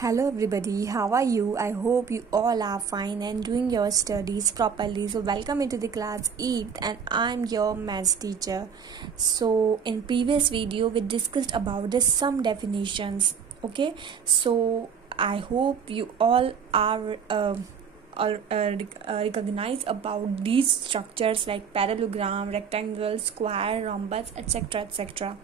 Hello everybody, how are you? I hope you all are fine and doing your studies properly. So welcome into the class 8th and I'm your maths teacher. So in previous video we discussed about the sum definitions. Okay, so I hope you all are recognize about these structures like parallelogram, rectangle, square, rhombus, etc.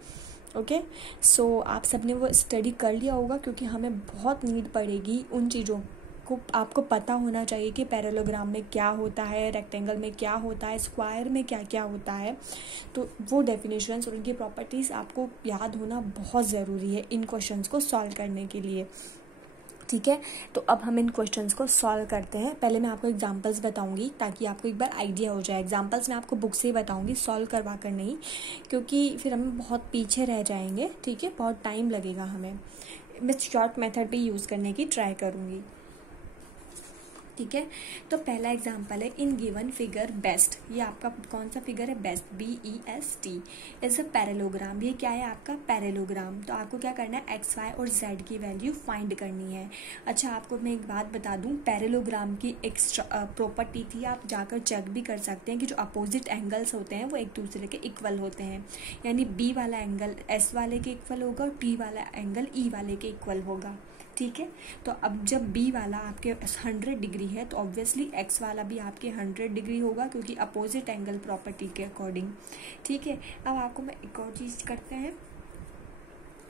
Okay so आप सबने वो study कर लिया होगा क्योंकि हमें बहुत need पड़ेगी उन चीज़ों को। आपको पता होना चाहिए कि पैरेललोग्राम में क्या होता है, रेक्टेंगल में क्या होता है, स्क्वायर में क्या क्या होता है। तो वो डेफिनेशंस और उनकी प्रॉपर्टीज़ आपको याद होना बहुत ज़रूरी है इन क्वेश्चंस को सॉल्व करने के लिए। ठीक है, तो अब हम इन क्वेश्चंस को सॉल्व करते हैं। पहले मैं आपको एग्जांपल्स बताऊंगी ताकि आपको एक बार आइडिया हो जाए। एग्जांपल्स मैं आपको बुक से ही बताऊंगी, सॉल्व करवा कर नहीं, क्योंकि फिर हम बहुत पीछे रह जाएंगे। ठीक है, बहुत टाइम लगेगा हमें। मैं शॉर्ट मेथड भी यूज़ करने की ट्राई करूँगी। ठीक है, तो पहला एग्जाम्पल है इन गिवन फिगर बेस्ट। ये आपका कौन सा फिगर है? Best, BEST is a parallelogram. ये क्या है? आपका पैरेललोग्राम। तो आपको क्या करना है? एक्स वाई और जेड की वैल्यू फाइंड करनी है। अच्छा, आपको मैं एक बात बता दूं, पैरेललोग्राम की एक प्रॉपर्टी थी, आप जाकर चेक भी कर सकते हैं कि जो अपोजिट एंगल्स होते हैं वो एक दूसरे के इक्वल होते हैं। यानी बी वाला एंगल एस वाले के इक्वल होगा और टी वाला एंगल ई वाले के इक्वल होगा। ठीक है, तो अब जब बी वाला आपके 100 डिग्री है तो ऑब्वियसली एक्स वाला भी आपके 100 डिग्री होगा, क्योंकि अपोजिट एंगल प्रॉपर्टी के अकॉर्डिंग। ठीक है, अब आपको मैं एक और चीज़ करते हैं।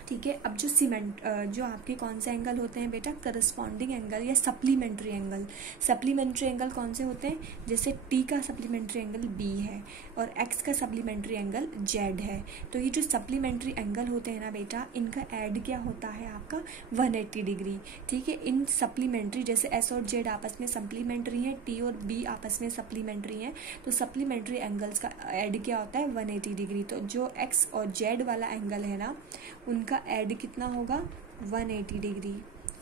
ठीक है, अब जो आपके कौन से एंगल होते हैं बेटा? करस्पॉन्डिंग एंगल या सप्लीमेंट्री एंगल। सप्लीमेंट्री एंगल कौन से होते हैं? जैसे टी का सप्लीमेंट्री एंगल बी है और एक्स का सप्लीमेंट्री एंगल जेड है। तो ये जो सप्लीमेंट्री एंगल होते हैं ना बेटा, इनका ऐड क्या होता है? आपका 180 डिग्री। ठीक है, इन सप्लीमेंट्री, जैसे एस और जेड आपस में सप्लीमेंट्री हैं, टी और बी आपस में सप्लीमेंट्री हैं, तो सप्लीमेंट्री एंगल्स का ऐड क्या होता है? 180 डिग्री। तो जो एक्स और जेड वाला एंगल है ना, उनका ऐड कितना होगा? 180 डिग्री।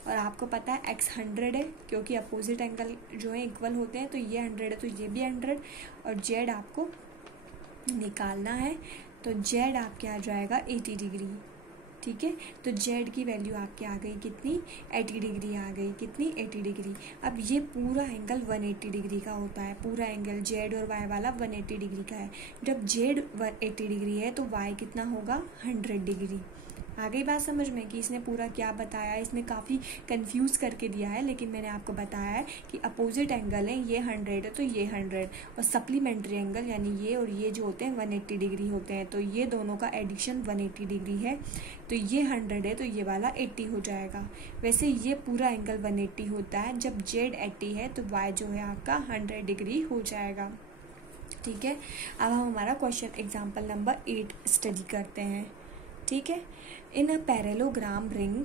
और आपको पता है एक्स 100 है, क्योंकि अपोजिट एंगल जो है इक्वल होते हैं, तो ये 100 है तो ये भी 100। और जेड आपको निकालना है, तो जेड आपके आ जाएगा 80 डिग्री। ठीक है, तो जेड की वैल्यू आपके आ गई कितनी? 80 डिग्री आ गई। कितनी? 80 डिग्री। अब ये पूरा एंगल 180 डिग्री का होता है। पूरा एंगल जेड और वाई वाला 180 डिग्री का है। जब जेड 180 डिग्री है तो वाई कितना होगा? 100 डिग्री। आ गई बात समझ में कि इसने पूरा क्या बताया? इसने काफ़ी कंफ्यूज करके दिया है, लेकिन मैंने आपको बताया है कि अपोजिट एंगल है, ये 100 है तो ये 100, और सप्लीमेंट्री एंगल यानी ये और ये जो होते हैं 180 डिग्री होते हैं, तो ये दोनों का एडिशन 180 डिग्री है। तो ये 100 है तो ये वाला 80 हो जाएगा। वैसे ये पूरा एंगल 180 होता है। जब जेड 80 है तो वाई जो है आपका 100 डिग्री हो जाएगा। ठीक है, अब हम हमारा क्वेश्चन एग्जाम्पल नंबर 8 स्टडी करते हैं। ठीक है, in a parallelogram ring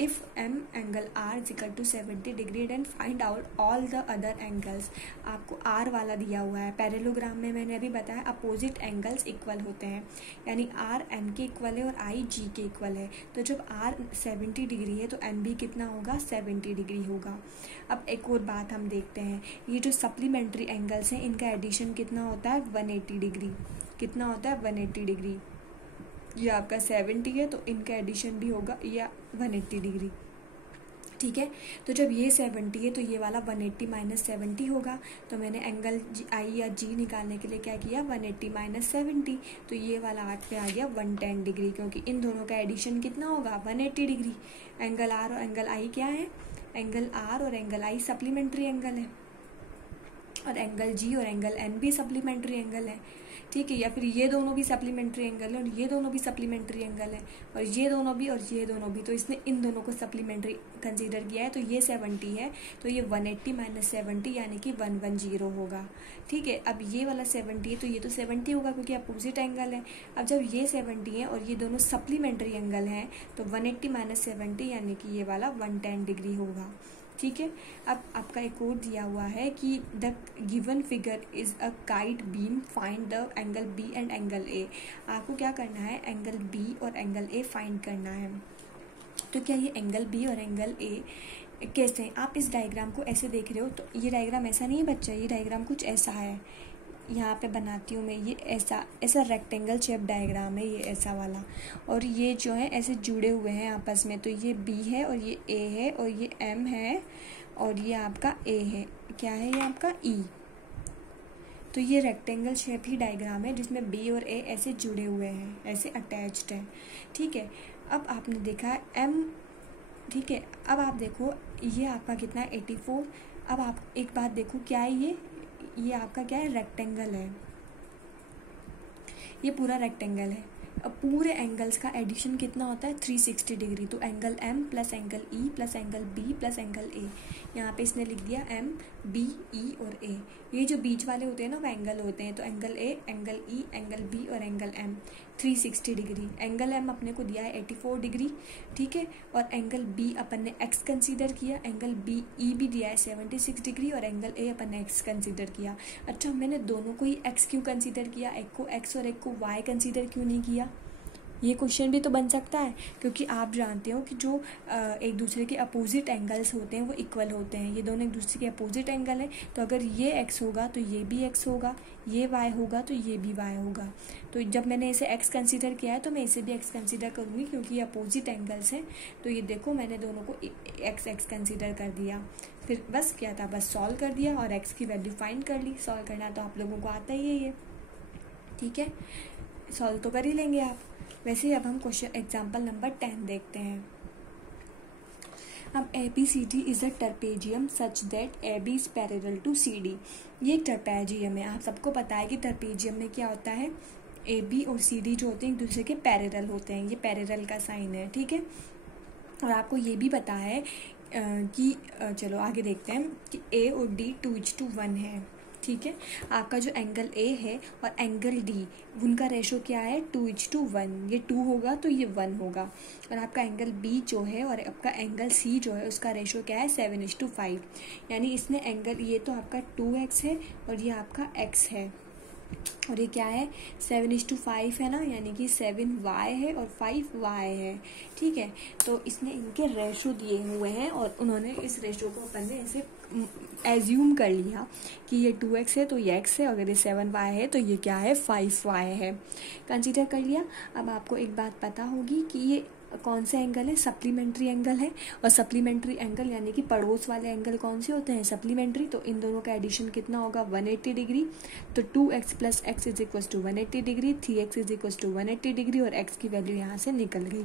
if M angle R is equal to 70 degree then find out all the other angles. आपको आर वाला दिया हुआ है। पैरेललोग्राम में मैंने अभी बताया अपोजिट एंगल्स इक्वल होते हैं, यानी आर एन के इक्वल है और आई जी के इक्वल है। तो जब आर 70 डिग्री है तो एन भी कितना होगा? 70 डिग्री होगा। अब एक और बात हम देखते हैं, ये जो सप्लीमेंट्री एंगल्स हैं इनका एडिशन कितना होता है? 180 डिग्री। कितना होता है? 180 डिग्री। ये आपका 70 है तो इनका एडिशन भी होगा या 180 डिग्री। ठीक है, तो जब ये 70 है तो ये वाला 180 माइनस 70 होगा। तो मैंने एंगल आई या जी निकालने के लिए क्या किया? 180 माइनस 70, तो ये वाला आठ पे आ गया 110 डिग्री, क्योंकि इन दोनों का एडिशन कितना होगा? 180 डिग्री। एंगल आर और एंगल आई क्या है? एंगल आर और एंगल आई सप्लीमेंट्री एंगल है, और एंगल जी और एंगल एन भी सप्लीमेंट्री एंगल है। ठीक है, या फिर ये दोनों भी सप्लीमेंट्री एंगल है और ये दोनों भी सप्लीमेंट्री एंगल है, और ये दोनों भी और ये दोनों भी, तो इसने इन दोनों को सप्लीमेंट्री कंसीडर किया है। तो ये 70 है तो ये 180 माइनस 70 यानी कि 110 होगा। ठीक है, अब ये वाला 70 है तो ये तो 70 होगा क्योंकि अपोजिट एंगल है। अब जब ये 70 है और ये दोनों सप्लीमेंट्री एंगल हैं तो 180 माइनस 70 यानी कि ये वाला 110 डिग्री होगा। ठीक है, अब आपका एक और दिया हुआ है कि the given figure is a kite beam, find the angle B and angle A. आपको क्या करना है? एंगल बी और एंगल ए फाइंड करना है। तो क्या ये एंगल बी और एंगल ए कैसे? आप इस डायग्राम को ऐसे देख रहे हो, तो ये डायग्राम ऐसा नहीं है बच्चा, ये डायग्राम कुछ ऐसा है। यहाँ पे बनाती हूँ मैं, ये ऐसा ऐसा रेक्टेंगल शेप डायग्राम है ये ऐसा वाला, और ये जो है ऐसे जुड़े हुए हैं आपस में, तो ये बी है और ये ए है और ये एम है और ये आपका ए है, क्या है ये आपका ई। तो ये रेक्टेंगल शेप ही डायग्राम है जिसमें बी और ए ऐसे जुड़े हुए हैं, ऐसे अटैच्ड है, ठीक है। अब आपने देखा है एम, ठीक है। अब आप देखो ये आपका कितना है 84। अब आप एक बात देखो, क्या है ये आपका क्या है, रेक्टेंगल है, ये पूरा रेक्टेंगल है। अब पूरे एंगल्स का एडिशन कितना होता है 360 डिग्री, तो angle M plus angle E plus angle B plus angle A, यहाँ पे इसने लिख दिया एम बी ई और ए, ये जो बीच वाले होते हैं ना वो एंगल होते हैं, तो angle A, angle E, angle B और angle M 360 degree. Angle M अपने को दिया है 84 डिग्री, ठीक है, और एंगल बी अपन ने एक्स कंसीडर किया, एंगल बी ई भी दिया है 76 डिग्री और एंगल ए अपन ने एक्स कंसीडर किया। अच्छा, मैंने दोनों को ही एक्स क्यों कंसीडर किया, एक को एक्स और एक को वाई कंसीडर क्यों नहीं किया, ये क्वेश्चन भी तो बन सकता है, क्योंकि आप जानते हो कि जो एक दूसरे के अपोजिट एंगल्स होते हैं वो इक्वल होते हैं, ये दोनों एक दूसरे के अपोजिट एंगल है, तो अगर ये x होगा तो ये भी x होगा, ये y होगा तो ये भी y होगा। तो जब मैंने इसे x कंसीडर किया है तो मैं इसे भी x कंसीडर करूँगी क्योंकि ये अपोजिट एंगल्स हैं। तो ये देखो मैंने दोनों को x कंसीडर कर दिया, फिर बस क्या था, बस सॉल्व कर दिया और x की वैल्यू फाइंड कर ली। सॉल्व करना तो आप लोगों को आता ही है ये, ठीक है, सॉल्व तो कर ही लेंगे आप। वैसे अब हम क्वेश्चन एग्जाम्पल नंबर 10 देखते हैं। अब ABCD is a trapezium such that AB is parallel to CD। ये एक ट्रपेजियम है, आप सबको पता है कि ट्रपेजियम में क्या होता है, AB और CD जो होते हैं एक दूसरे के पैरेलल होते हैं, ये पैरेलल का साइन है, ठीक है। और आपको ये भी पता है कि चलो आगे देखते हैं कि A और D 2:1 है, ठीक है। आपका जो एंगल ए है और एंगल डी, उनका रेशो क्या है 2:1, ये 2 होगा तो ये 1 होगा। और आपका एंगल बी जो है और आपका एंगल सी जो है उसका रेशो क्या है 7:5, यानी इसने एंगल, ये तो आपका 2x है और ये आपका x है और ये क्या है 7:5 है ना, यानी कि 7y है और 5y है, ठीक है। तो इसने इनके रेशो दिए हुए हैं और उन्होंने इस रेशो को अपन ने ऐसे एज्यूम कर लिया कि ये 2x है तो ये x है, अगर ये 7y है तो ये क्या है 5y है, कंसीडर कर लिया। अब आपको एक बात पता होगी कि ये कौन से एंगल है, सप्लीमेंट्री एंगल है, और सप्लीमेंट्री एंगल यानी कि पड़ोस वाले एंगल कौन से होते हैं, सप्लीमेंट्री। तो इन दोनों का एडिशन कितना होगा 180 डिग्री, तो 2x plus x is equal to 180 degree, 3x is equal to 180 degree और x की वैल्यू यहाँ से निकल गई।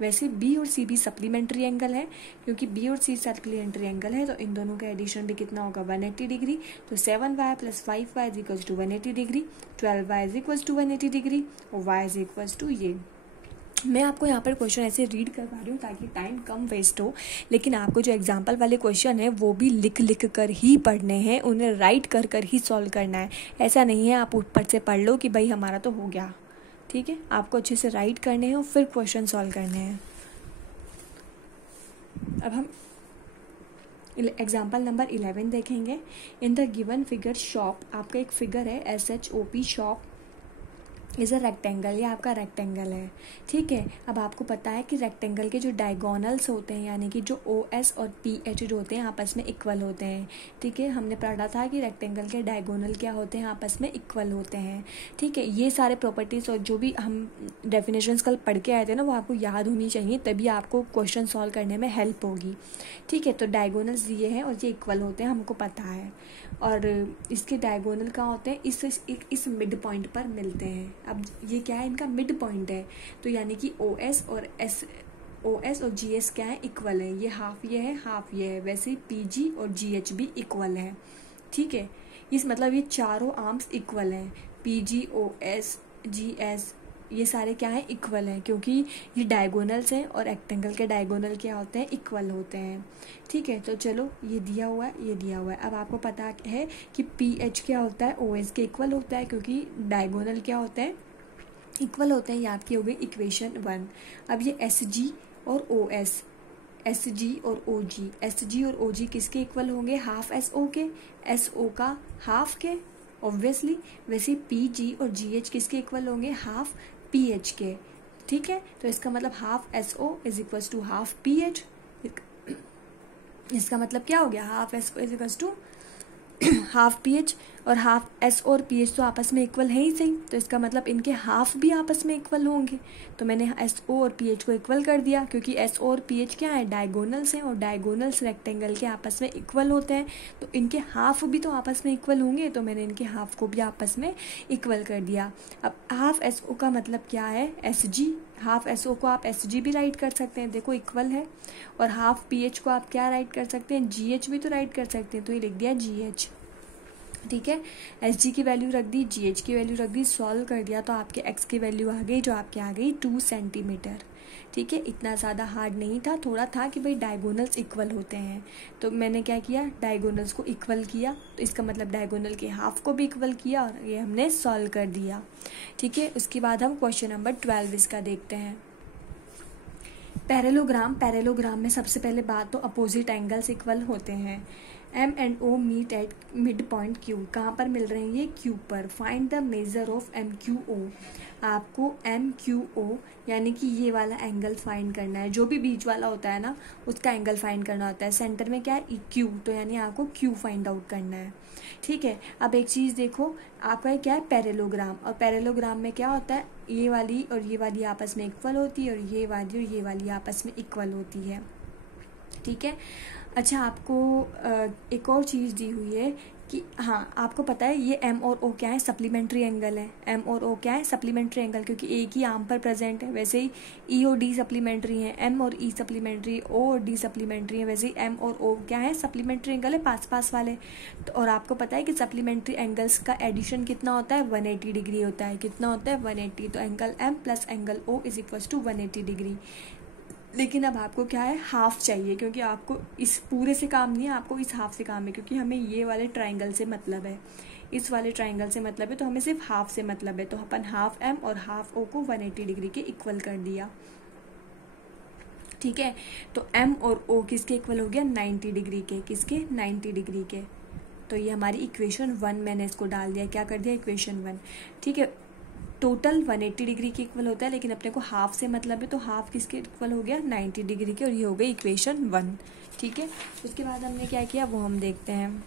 वैसे B और C भी सप्लीमेंट्री एंगल है, क्योंकि B और C सप्लीमेंट्री एंगल है तो इन दोनों का एडिशन भी कितना होगा 180 डिग्री, तो 7y plus 5y is equal to 180 degree, 12y is equal to 180 degree और y इज इक्वल टू ये। मैं आपको यहाँ पर क्वेश्चन ऐसे रीड करवा रही हूँ ताकि टाइम कम वेस्ट हो, लेकिन आपको जो एग्जाम्पल वाले क्वेश्चन है वो भी लिख कर ही पढ़ने हैं, उन्हें राइट कर ही सॉल्व करना है। ऐसा नहीं है आप ऊपर से पढ़ लो कि भाई हमारा तो हो गया, ठीक है, आपको अच्छे से राइट करने हैं और फिर क्वेश्चन सॉल्व करने हैं। अब हम एग्जाम्पल नंबर 11 देखेंगे। In the given figure shop, आपका एक फिगर है SHOP, shop is a rectangle, ये आपका रेक्टेंगल है, ठीक है। अब आपको पता है कि रेक्टेंगल के जो डायगोनल्स होते हैं यानी कि जो OS और PH जो होते हैं आपस में इक्वल होते हैं, ठीक है। हमने पढ़ा था कि रेक्टेंगल के डायगोनल क्या होते हैं, आपस में इक्वल होते हैं, ठीक है। ये सारे प्रॉपर्टीज और जो भी हम डेफिनेशंस कल पढ़ के आए थे ना वो आपको याद होनी चाहिए, तभी आपको क्वेश्चन सॉल्व करने में हेल्प होगी, ठीक है। तो डायगोनल्स ये हैं और ये इक्वल होते हैं, हमको पता है। और इसके डायगोनल कहाँ होते हैं, इस मिड पॉइंट पर मिलते हैं। अब ये क्या है, इनका मिड पॉइंट है, तो यानी कि OS और GS क्या है, इक्वल है, ये हाफ ये है हाफ ये है। वैसे ही PG और GH भी इक्वल है, ठीक है। इस मतलब ये चारों आर्म्स इक्वल हैं, PG OS GS ये सारे क्या है इक्वल हैं, क्योंकि ये डायगोनल्स हैं और रेक्टेंगल के डायगोनल क्या होते हैं, इक्वल होते हैं, ठीक है। तो चलो ये दिया हुआ है, ये दिया हुआ है। अब आपको पता है कि PH क्या होता है, OS के इक्वल होता है, क्योंकि डायगोनल क्या होते हैं, इक्वल होते हैं। ये आपकी हो गई इक्वेशन 1। अब ये SG और OS, SG और OG किसके इक्वल होंगे, हाफ SO के, SO का हाफ के ऑब्वियसली। वैसे PG और GH किसके इक्वल होंगे, हाफ PH के, ठीक है। तो इसका मतलब half SO is equal to half PH, इसका मतलब क्या हो गया, half SO is equal to half P H और हाफ एस और पी एच तो आपस में इक्वल है ही सही, तो इसका मतलब इनके हाफ भी आपस में इक्वल होंगे। तो मैंने एस ओ और पी एच को इक्वल कर दिया, क्योंकि एस ओ और पी एच क्या है, डायगोनल्स हैं, और डायगोनल्स रेक्टेंगल के आपस में इक्वल होते हैं, तो इनके हाफ भी तो आपस में इक्वल होंगे, तो मैंने इनके हाफ को भी आपस में इक्वल कर दिया। अब हाफ एस ओ का मतलब क्या है, S G. Half S O को आप एस जी भी राइट कर सकते हैं, देखो इक्वल है। और हाफ पी एच को आप क्या राइट कर सकते हैं, जी एच भी तो राइट कर सकते हैं, तो ये लिख दिया जी एच। ठीक है, एस जी की वैल्यू रख दी, जी एच की वैल्यू रख दी, सॉल्व कर दिया तो आपके एक्स की वैल्यू आ गई, जो आपके आ गई 2 सेंटीमीटर। ठीक है, इतना ज़्यादा हार्ड नहीं था, थोड़ा था कि भाई डायगोनल्स इक्वल होते हैं, तो मैंने क्या किया, डायगोनल्स को इक्वल किया, तो इसका मतलब डायगोनल के हाफ को भी इक्वल किया, और ये हमने सॉल्व कर दिया। ठीक है, उसके बाद हम क्वेश्चन नंबर 12 इसका देखते हैं। पैरेलोग्राम में सबसे पहले बात तो अपोजिट एंगल्स इक्वल होते हैं। M and O meet at mid point Q, कहाँ पर मिल रहे हैं ये, क्यू पर। Find the measure of M Q O, आपको एम क्यू ओ यानी कि ये वाला एंगल फाइंड करना है, जो भी बीच वाला होता है ना उसका एंगल फाइंड करना होता है। सेंटर में क्या है, क्यू, तो यानी आपको क्यू फाइंड आउट करना है। ठीक है, अब एक चीज़ देखो, आपका क्या है, पैरेलोग्राम, और पैरेलोग्राम में क्या होता है, ये वाली और ये वाली आपस में इक्वल होती है, और ये वाली आपस में इक्वल होती है। ठीक है, अच्छा आपको एक और चीज़ दी हुई है कि हाँ, आपको पता है ये एम और ओ क्या है, सप्लीमेंट्री एंगल है। एम और ओ क्या है, सप्लीमेंट्री एंगल, क्योंकि एक ही आर्म पर प्रेजेंट है। वैसे ही ई और डी सप्लीमेंट्री हैं, एम और ई सप्लीमेंट्री, ओ और डी सप्लीमेंट्री है, वैसे ही एम और ओ क्या है, सप्लीमेंट्री एंगल है, पास पास वाले। तो और आपको पता है कि सप्लीमेंट्री एंगल्स का एडिशन कितना होता है, 180 डिग्री होता है। कितना होता है, 180। तो angle M plus angle O is equal to 180 degree. लेकिन अब आपको क्या है, हाफ चाहिए, क्योंकि आपको इस पूरे से काम नहीं है, आपको इस हाफ से काम है, क्योंकि हमें ये वाले ट्राइंगल से मतलब है, इस वाले ट्राइंगल से मतलब है, तो हमें सिर्फ हाफ से मतलब है। तो अपन हाफ एम और हाफ ओ को 180 डिग्री के इक्वल कर दिया। ठीक है, तो एम और ओ किसके इक्वल हो गया, 90 डिग्री के। किसके, 90 डिग्री के। तो ये हमारी इक्वेशन 1 मैंने इसको डाल दिया, क्या कर दिया, इक्वेशन 1। ठीक है, टोटल 180 डिग्री के इक्वल होता है, लेकिन अपने को हाफ से मतलब है, तो हाफ किसके इक्वल हो गया, 90 डिग्री के, और ये हो गई इक्वेशन 1। ठीक है, उसके बाद हमने क्या किया वो हम देखते हैं।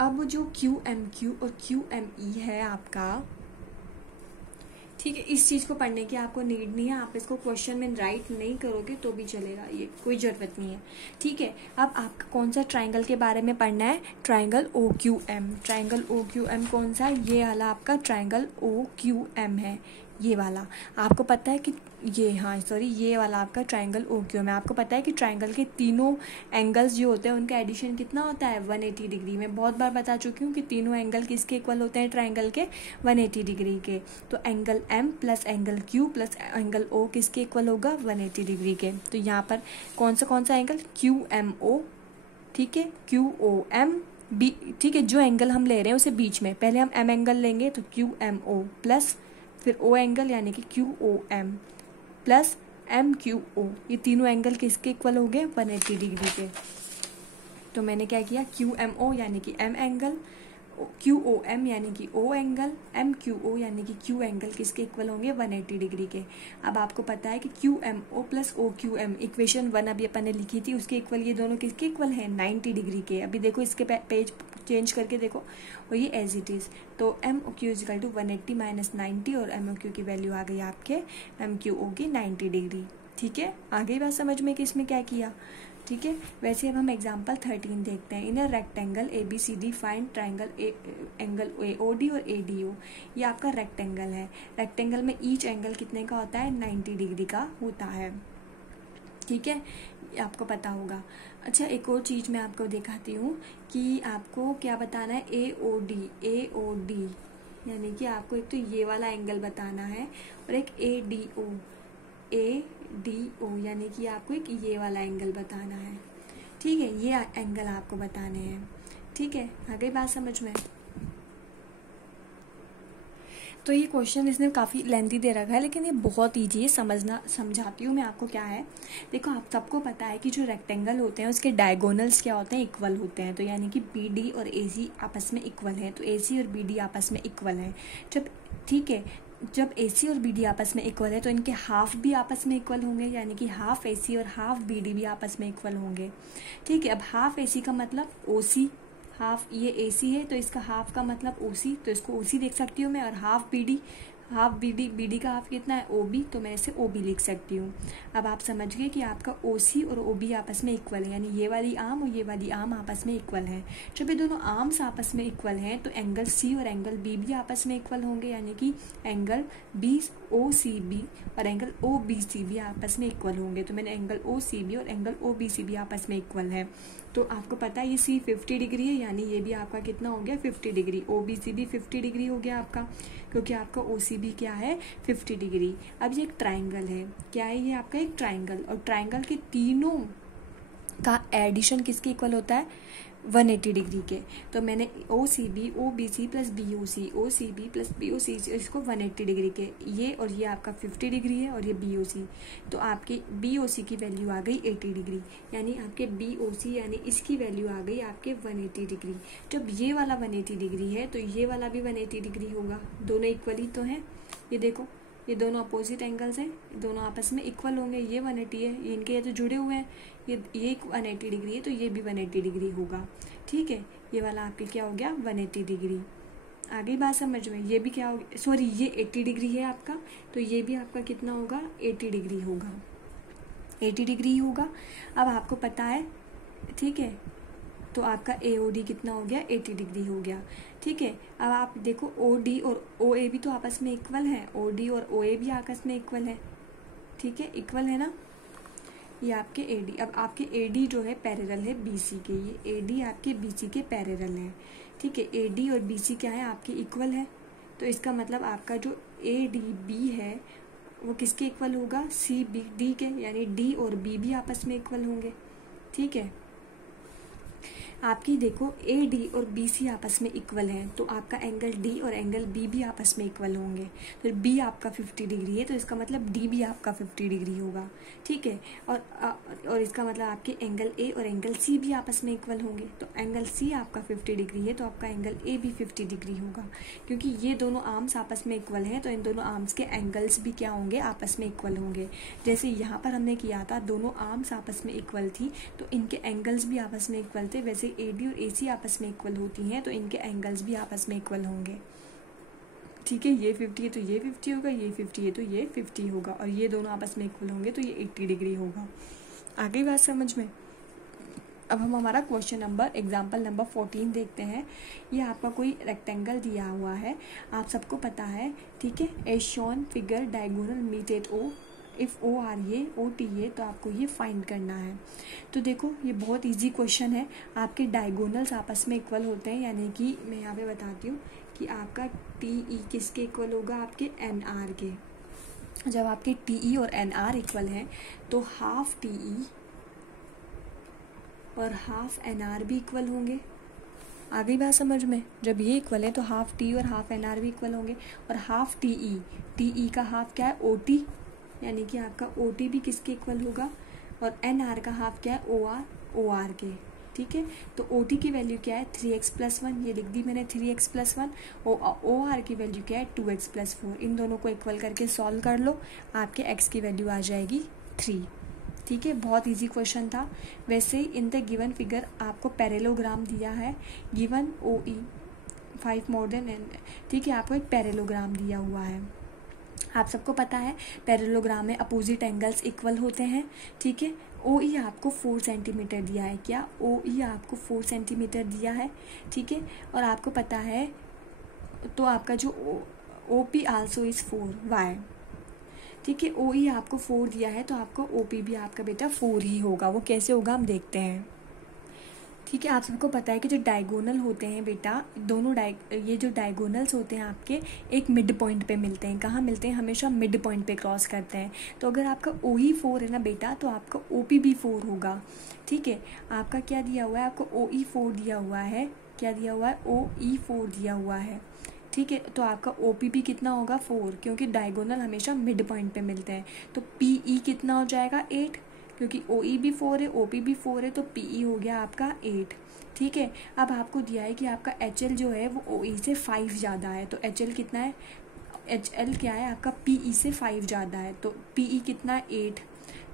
अब जो क्यू एम क्यू और क्यू एम ई है आपका, ठीक है, इस चीज़ को पढ़ने की आपको नीड नहीं है, आप इसको क्वेश्चन में राइट नहीं करोगे तो भी चलेगा, ये कोई ज़रूरत नहीं है। ठीक है, अब आपका कौन सा ट्राइंगल के बारे में पढ़ना है, triangle O Q M. Triangle O Q M कौन सा है, ये वाला आपका ट्राइंगल ओ क्यू एम है, ये वाला। आपको पता है कि ये वाला आपका ट्राइंगल ओ क्यू एम है। आपको पता है कि ट्राइंगल के तीनों एंगल्स जो होते हैं उनका एडिशन कितना होता है, 180 डिग्री। मैं बहुत बार बता चुकी हूँ कि तीनों एंगल किसके इक्वल होते हैं, ट्राइंगल के 180 डिग्री के। तो angle M plus angle Q plus angle O किसके इक्वल होगा, 180 डिग्री के। तो यहाँ पर कौन सा एंगल, क्यू एम ओ। ठीक है, क्यू ओ एम बी। ठीक है, जो एंगल हम ले रहे हैं उसे बीच में, पहले हम एम एंगल लेंगे, तो क्यू एम ओ प्लस फिर ओ एंगल यानी कि Q O M plus M Q O. ये तीनों एंगल किसके इक्वल हो गए, 180 डिग्री के। तो मैंने क्या किया, क्यू एम ओ यानी कि M angle, Q O M यानी कि O angle, M Q O यानी कि क्यू एंगल किसके इक्वल होंगे, 180 डिग्री के। अब आपको पता है कि Q M O plus O Q M, equation 1 अभी अपन ने लिखी थी, उसके इक्वल ये दोनों किसके इक्वल हैं, 90 डिग्री के। अभी देखो इसके पेज चेंज करके देखो, और ये एज इट इज़। तो M O Q equal to 180 minus 90, और एम ओ क्यू की वैल्यू आ गई आपके एम क्यू ओ की 90 डिग्री। ठीक है, आ गई बात समझ में कि इसमें क्या किया। ठीक है, वैसे अब हम एग्जाम्पल 13 देखते हैं। In a rectangle A B C D find triangle angle A O D और ए डी ओ। ये आपका रेक्टेंगल है। रेक्टेंगल में ईच एंगल कितने का होता है, 90 डिग्री का होता है। ठीक है, आपको पता होगा। अच्छा, एक और चीज़ मैं आपको दिखाती हूँ कि आपको क्या बताना है, ए ओ डी यानी कि आपको एक तो ये वाला एंगल बताना है, और एक ए डी ओ यानी कि आपको एक ये वाला एंगल बताना है। ठीक है, ये एंगल आपको बताने हैं। ठीक है, आ गई बात समझ में। तो ये क्वेश्चन इसने काफ़ी लेंथी दे रखा है, लेकिन ये बहुत ईजी है समझना। समझाती हूँ मैं आपको क्या है। देखो, आप सबको पता है कि जो रेक्टेंगल होते हैं उसके डायगोनल्स क्या होते हैं, इक्वल होते हैं। तो यानी कि बी डी और ए सी आपस में इक्वल है, तो ए सी और बी डी आपस में इक्वल है जब। ठीक है, जब AC और BD आपस में इक्वल है तो इनके हाफ भी आपस में इक्वल होंगे, यानी कि हाफ AC और हाफ BD भी आपस में इक्वल होंगे। ठीक है, अब हाफ AC का मतलब OC, हाफ ये AC है तो इसका हाफ का मतलब OC, तो इसको OC देख सकती हूँ मैं। और हाफ BD का हाफ कितना है OB, तो मैं इसे OB लिख सकती हूँ। अब आप समझ गए कि आपका OC और OB आपस में इक्वल है, यानी ये वाली आर्म और ये वाली आर्म आपस में इक्वल है। जब ये दोनों आर्म्स आपस में इक्वल हैं तो एंगल C और एंगल B भी आपस में इक्वल होंगे, यानी कि एंगल BOCB और एंगल OBC भी आपस में इक्वल होंगे। तो मैंने एंगल OCB और एंगल OBC भी आपस में इक्वल है। तो आपको पता है ये C 50 डिग्री है, यानी ये भी आपका कितना हो गया 50 डिग्री। OBC भी 50 डिग्री हो गया आपका, क्योंकि आपका OCB क्या है 50 डिग्री। अब ये एक ट्राइंगल है, क्या है ये आपका एक ट्राइंगल, और ट्राइंगल के तीनों का एडिशन किसके इक्वल होता है 180 डिग्री के। तो मैंने OCB OBC plus BOC OCB plus BOC इसको 180 डिग्री के, ये और ये आपका 50 डिग्री है और ये BOC, तो आपकी BOC की वैल्यू आ गई 80 डिग्री, यानी आपके BOC यानी इसकी वैल्यू आ गई आपके 180 डिग्री। जब ये वाला 180 डिग्री है तो ये वाला भी 180 डिग्री होगा, दोनों इक्वल ही तो हैं। ये देखो ये दोनों अपोजिट एंगल्स हैं, दोनों आपस में इक्वल होंगे। ये 180 है, ये इनके ये तो जुड़े हुए हैं, ये 180 डिग्री है तो ये भी 180 डिग्री होगा। ठीक है, ये वाला आपके क्या हो गया 180 डिग्री। आगे बात समझ में, ये भी क्या हो गया, सॉरी ये 80 डिग्री है आपका, तो ये भी आपका कितना होगा 80 डिग्री होगा, 80 डिग्री होगा। अब आपको पता है, ठीक है, तो आपका AOD कितना हो गया 80 डिग्री हो गया। ठीक है, अब आप देखो OD और OA भी तो आपस में इक्वल है, OD और OA भी आपस में इक्वल है। ठीक है, इक्वल है ना, ये आपके AD। अब आपके AD जो है पैरेलल है BC के, ये AD आपके BC के पैरेलल है। ठीक है, AD और BC क्या है आपके इक्वल है, तो इसका मतलब आपका जो ADB है वो किसके इक्वल होगा CBD के, यानी D और B भी आपस में इक्वल होंगे। ठीक है, आपकी देखो AD और BC आपस में इक्वल हैं, तो आपका एंगल D और एंगल B भी आपस में इक्वल होंगे। फिर B आपका 50 डिग्री है तो इसका मतलब D भी आपका 50 डिग्री होगा। ठीक है, और इसका मतलब आपके एंगल A और एंगल C भी आपस में इक्वल होंगे। तो एंगल C आपका 50 डिग्री है तो आपका एंगल A भी 50 डिग्री होगा, क्योंकि ये दोनों आर्म्स आपस में इक्वल हैं तो इन दोनों आर्म्स के एंगल्स भी क्या होंगे आपस में इक्वल होंगे। जैसे यहाँ पर हमने किया था, दोनों आर्म्स आपस में इक्वल थी तो इनके एंगल्स भी आपस में इक्वल थे, वैसे AD और AC आपस में इक्वल होती हैं तो इनके एंगल्स भी आपस में इक्वल होंगे। ठीक है, ये 50 है तो ये 50 होगा, ये 50 है तो ये 50 होगा, और ये दोनों आपस में इक्वल होंगे तो ये 80 डिग्री होगा। आगे बात समझ में। अब हम हमारा क्वेश्चन नंबर एग्जाम्पल नंबर 14 देखते हैं। ये आपका कोई रेक्टेंगल दिया हुआ है, आप सबको पता है। ठीक है, as shown figure diagonal meet at O, if OR ये OT ये, तो आपको ये फाइंड करना है। तो देखो ये बहुत इजी क्वेश्चन है, आपके डायगोनल्स आपस में इक्वल होते हैं, यानी कि मैं यहाँ पे बताती हूँ कि आपका TE किसके इक्वल होगा आपके NR के। जब आपके TE और NR इक्वल हैं तो हाफ TE और हाफ NR भी इक्वल होंगे। आगे बात समझ में, जब ये इक्वल है तो हाफ TE और हाफ NR भी इक्वल होंगे। और हाफ TE का हाफ क्या है OT, यानी कि आपका OT भी किसके इक्वल होगा, और NR का हाफ क्या है OR के। ठीक है, तो OT की वैल्यू क्या है 3x + 1, ये लिख दी मैंने 3x + 1। OR की वैल्यू क्या है 2x + 4। इन दोनों को इक्वल करके सॉल्व कर लो, आपके x की वैल्यू आ जाएगी 3। ठीक है, बहुत इजी क्वेश्चन था। वैसे ही इन द गिवन फिगर आपको पैरेलोग्राम दिया है, given OE 5 more than n। ठीक है, आपको एक पैरेलोग्राम दिया हुआ है। आप सबको पता है पैरेलोग्राम में अपोजिट एंगल्स इक्वल होते हैं। ठीक है, OE आपको 4 सेंटीमीटर दिया है, क्या OE आपको 4 सेंटीमीटर दिया है। ठीक है, और आपको पता है तो आपका जो OP आल्सो इज़ 4 वाई। ठीक है, OE आपको 4 दिया है तो आपको OP भी आपका बेटा 4 ही होगा। वो कैसे होगा हम देखते हैं। ठीक है, आप सबको पता है कि जो डायगोनल होते हैं बेटा, दोनों ये जो डायगोनल्स होते हैं आपके एक मिड पॉइंट पे मिलते हैं। कहाँ मिलते हैं, हमेशा मिड पॉइंट पे क्रॉस करते हैं। तो अगर आपका OE 4 है ना बेटा, तो आपका OP भी 4 होगा। ठीक है, आपका क्या दिया हुआ है, आपको OE 4 दिया हुआ है, क्या दिया हुआ है OE 4 दिया हुआ है। ठीक है, तो आपका OP भी कितना होगा 4, क्योंकि डायगोनल हमेशा मिड पॉइंट पे मिलते हैं। तो PE कितना हो जाएगा 8, क्योंकि OE भी 4 है OP भी 4 है, तो PE हो गया आपका 8। ठीक है, अब आपको दिया है कि आपका HL जो है वो OE से 5 ज़्यादा है, तो HL कितना है, HL क्या है आपका PE से 5 ज़्यादा है, तो PE कितना 8,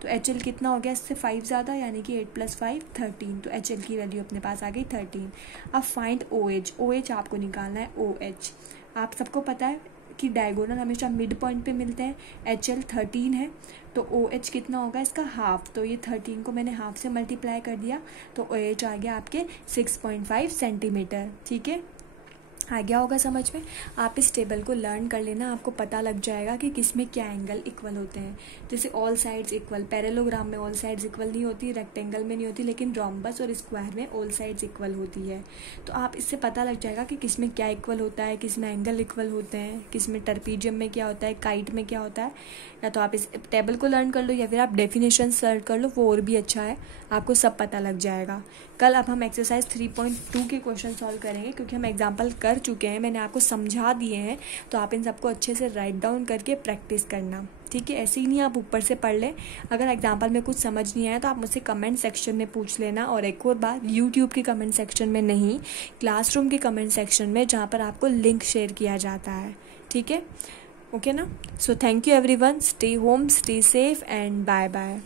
तो HL कितना हो गया इससे 5 ज़्यादा, यानी कि 8 + 5 13, तो HL की वैल्यू अपने पास आ गई 13। अब फाइंड OH, OH आपको निकालना है OH। आप सबको पता है कि डायगोनल हमेशा मिड पॉइंट पे मिलते हैं। HL 13 है तो OH कितना होगा इसका हाफ, तो ये 13 को मैंने हाफ से मल्टीप्लाई कर दिया तो OH आ गया आपके 6.5 सेंटीमीटर। ठीक है, आ गया होगा समझ में। आप इस टेबल को लर्न कर लेना, आपको पता लग जाएगा कि किस में क्या एंगल इक्वल होते हैं। जैसे ऑल साइड्स इक्वल, पैरेललोग्राम में ऑल साइड्स इक्वल नहीं होती, रेक्टेंगल में नहीं होती, लेकिन रोम्बस और स्क्वायर में ऑल साइड्स इक्वल होती है। तो आप इससे पता लग जाएगा कि किस में क्या इक्वल होता है, किस में एंगल इक्वल होते हैं, किस में ट्रेपीजियम में क्या होता है, काइट में क्या होता है। या तो आप इस टेबल को लर्न कर लो या फिर आप डेफिनेशन सर्च कर लो, वो और भी अच्छा है, आपको सब पता लग जाएगा। कल अब हम एक्सरसाइज 3.2 के क्वेश्चन सॉल्व करेंगे, क्योंकि हम एग्जाम्पल कर चुके हैं, मैंने आपको समझा दिए हैं, तो आप इन सबको अच्छे से राइट डाउन करके प्रैक्टिस करना। ठीक है, ऐसे ही नहीं आप ऊपर से पढ़ लें। अगर एग्जाम्पल में कुछ समझ नहीं आया तो आप मुझसे कमेंट सेक्शन में पूछ लेना, और एक और बात, यूट्यूब के कमेंट सेक्शन में नहीं, क्लासरूम के कमेंट सेक्शन में, जहाँ पर आपको लिंक शेयर किया जाता है। ठीक है, ओके ना। So thank you everyone, stay home, stay safe and bye bye.